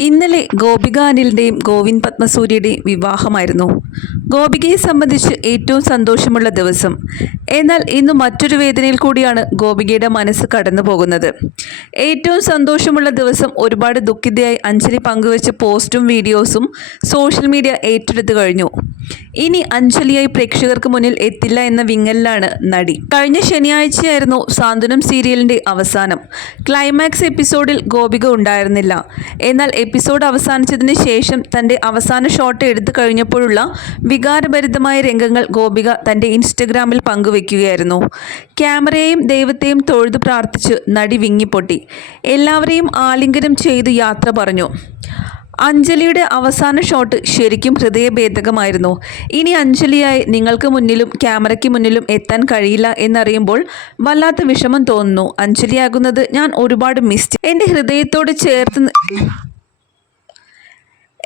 ഇന്നലെ ഗോപിക അനിലിന്റെയും ഗോവിന്ദ് പത്മസൂര്യയുടെയും വിവാഹമായിരുന്നു. ഗോപികയെ സംബന്ധിച്ച് ഏറ്റവും സന്തോഷമുള്ള ദിവസം. എന്നാൽ ഇന്ന് മറ്റൊരു വേദനയിൽ കൂടിയാണ് ഗോപികയുടെ മനസ്സ് കടന്നു പോകുന്നത്. ഏറ്റവും സന്തോഷമുള്ള ദിവസം ഒരുപാട് ദുഃഖിതയായി അഞ്ജലി പങ്കുവച്ച പോസ്റ്റും വീഡിയോസും സോഷ്യൽ മീഡിയ ഏറ്റെടുത്തു കഴിഞ്ഞു. ഇനി അഞ്ജലിയായി പ്രേക്ഷകർക്ക് മുന്നിൽ എത്തില്ല എന്ന വിങ്ങലിലാണ് നടി. കഴിഞ്ഞ ശനിയാഴ്ചയായിരുന്നു സാന്ത്വനം സീരിയലിന്റെ അവസാനം. ക്ലൈമാക്സ് എപ്പിസോഡിൽ ഗോപിക ഉണ്ടായിരുന്നില്ല. എന്നാൽ എപ്പിസോഡ് അവസാനിച്ചതിന് ശേഷം തന്റെ അവസാന ഷോട്ട് എടുത്തു കഴിഞ്ഞപ്പോഴുള്ള വികാരഭരിതമായ രംഗങ്ങൾ ഗോപിക തന്റെ ഇൻസ്റ്റഗ്രാമിൽ പങ്കുവെക്കുകയായിരുന്നു. ക്യാമറയെയും ദൈവത്തെയും തൊഴുതു പ്രാർത്ഥിച്ച് നടി വിങ്ങിപ്പൊട്ടി. എല്ലാവരെയും ആലിംഗനം ചെയ്ത് യാത്ര പറഞ്ഞു. അഞ്ജലിയുടെ അവസാന ഷോട്ട് ശരിക്കും ഹൃദയഭേദകമായിരുന്നു. ഇനി അഞ്ജലിയായി നിങ്ങൾക്ക് മുന്നിലും ക്യാമറയ്ക്ക് മുന്നിലും എത്താൻ കഴിയില്ല എന്നറിയുമ്പോൾ വല്ലാത്ത വിഷമം തോന്നുന്നു. അഞ്ജലിയാകുന്നത് ഞാൻ ഒരുപാട് മിസ് എന്റെ ഹൃദയത്തോട് ചേർത്ത്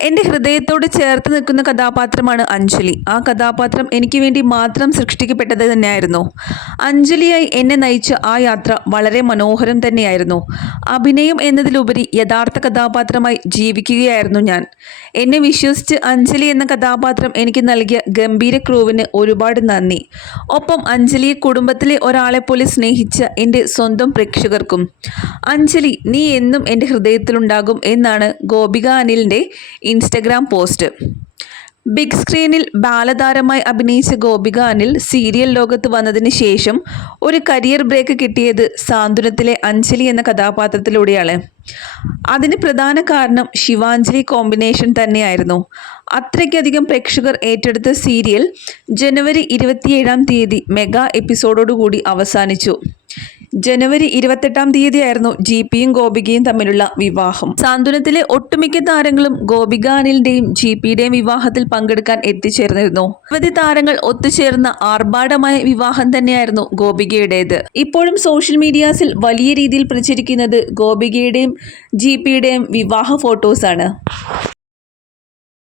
എന്റെ ഹൃദയത്തോട് ചേർത്ത് നിൽക്കുന്ന കഥാപാത്രമാണ് അഞ്ജലി. ആ കഥാപാത്രം എനിക്ക് വേണ്ടി മാത്രം സൃഷ്ടിക്കപ്പെട്ടത് തന്നെയായിരുന്നു. അഞ്ജലിയായി എന്നെ നയിച്ച ആ യാത്ര വളരെ മനോഹരം തന്നെയായിരുന്നു. അഭിനയം എന്നതിലുപരി യഥാർത്ഥ കഥാപാത്രമായി ജീവിക്കുകയായിരുന്നു ഞാൻ. എന്നെ വിശ്വസിച്ച് അഞ്ജലി എന്ന കഥാപാത്രം എനിക്ക് നൽകിയ ഗംഭീര ക്രൂവിന് ഒരുപാട് നന്ദി. ഒപ്പം അഞ്ജലിയെ കുടുംബത്തിലെ ഒരാളെ പോലെ സ്നേഹിച്ച എന്റെ സ്വന്തം പ്രേക്ഷകർക്കും. അഞ്ജലി നീ എന്നും എന്റെ ഹൃദയത്തിലുണ്ടാകും എന്നാണ് ഗോപിക അനിലിന്റെ ഇൻസ്റ്റഗ്രാം പോസ്റ്റ്. ബിഗ് സ്ക്രീനിൽ ബാലതാരമായി അഭിനയിച്ച ഗോപിക അനിൽ സീരിയൽ ലോകത്ത് വന്നതിന് ശേഷം ഒരു കരിയർ ബ്രേക്ക് കിട്ടിയത് സാന്ത്വനത്തിലെ അഞ്ജലി എന്ന കഥാപാത്രത്തിലൂടെയാണ്. അതിന് പ്രധാന കാരണം ശിവാഞ്ജലി കോമ്പിനേഷൻ തന്നെയായിരുന്നു. അത്രയ്ക്കധികം പ്രേക്ഷകർ ഏറ്റെടുത്ത സീരിയൽ ജനുവരി ഇരുപത്തിയേഴാം തീയതി മെഗാ എപ്പിസോഡോടുകൂടി അവസാനിച്ചു. ജനുവരി ഇരുപത്തെട്ടാം തീയതിയായിരുന്നു ജിപിയും ഗോപികയും തമ്മിലുള്ള വിവാഹം. സാന്ത്വനത്തിലെ ഒട്ടുമിക്ക താരങ്ങളും ഗോപിക അനിലിന്റെയും ജി പിയുടെയും വിവാഹത്തിൽ പങ്കെടുക്കാൻ എത്തിച്ചേർന്നിരുന്നു. നിരവധി താരങ്ങൾ ഒത്തുചേർന്ന ആർഭാടമായ വിവാഹം തന്നെയായിരുന്നു ഗോപികയുടേത്. ഇപ്പോഴും സോഷ്യൽ മീഡിയാസിൽ വലിയ രീതിയിൽ പ്രചരിക്കുന്നത് ഗോപികയുടെയും ജി പിയുടെയും വിവാഹ ഫോട്ടോസാണ്.